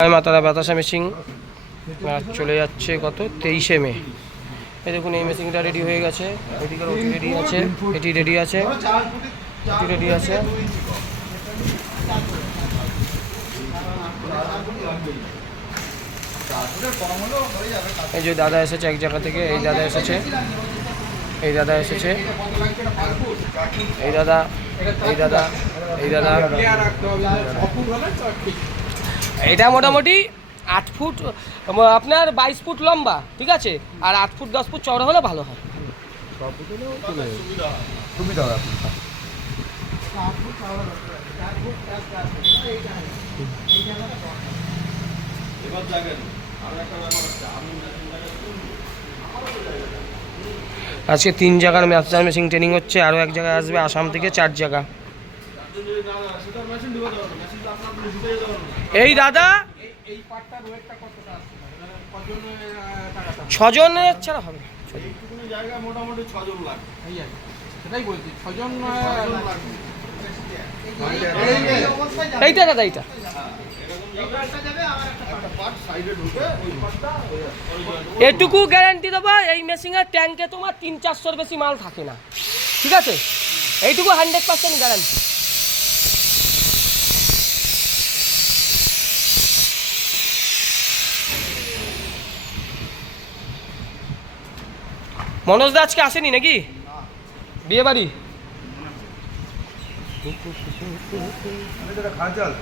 মাতারা বাতাসা মেশিন চলে যাচ্ছে কত 23শে মে। এই দেখুন এই মেশিনটা রেডি হয়ে গেছে, এদিকে ওটি রেডি আছে, এটি রেডি আছে, এটি রেডি আছে। এই যে দাদা এসেছে এক জায়গা থেকে, এই দাদা এসেছে, এই দাদা এসেছে, এই দাদা, এই দাদা, এই দাদা। এটা মোটামুটি 8 ফুট, আপনার 22 ফুট লম্বা, ঠিক আছে, আর 8 ফুট 10 ফুট চওড়া হলে ভালো হয়। আজকে 3 জায়গার ম্যাপচার মেশিন ট্রেনিং হচ্ছে, আরও এক জায়গায় আসবে আসাম থেকে 4 জায়গা। এই দাদা 6 জনের ছাড়া হবে, মোটামুটি 6 জন লাগবে, সেটাই বলছি 6 জন। এইটা দাদা এইটা এটুকু গ্যারান্টি দেবো, এই মেশিনের ট্যাঙ্কে তোমার 300-400 বেশি মাল থাকে না, ঠিক আছে, এইটুকু 100% গ্যারান্টি। মনোজ দা আজকে আসেনি নাকি বিয়ে বাড়ি? খাওয়া চল।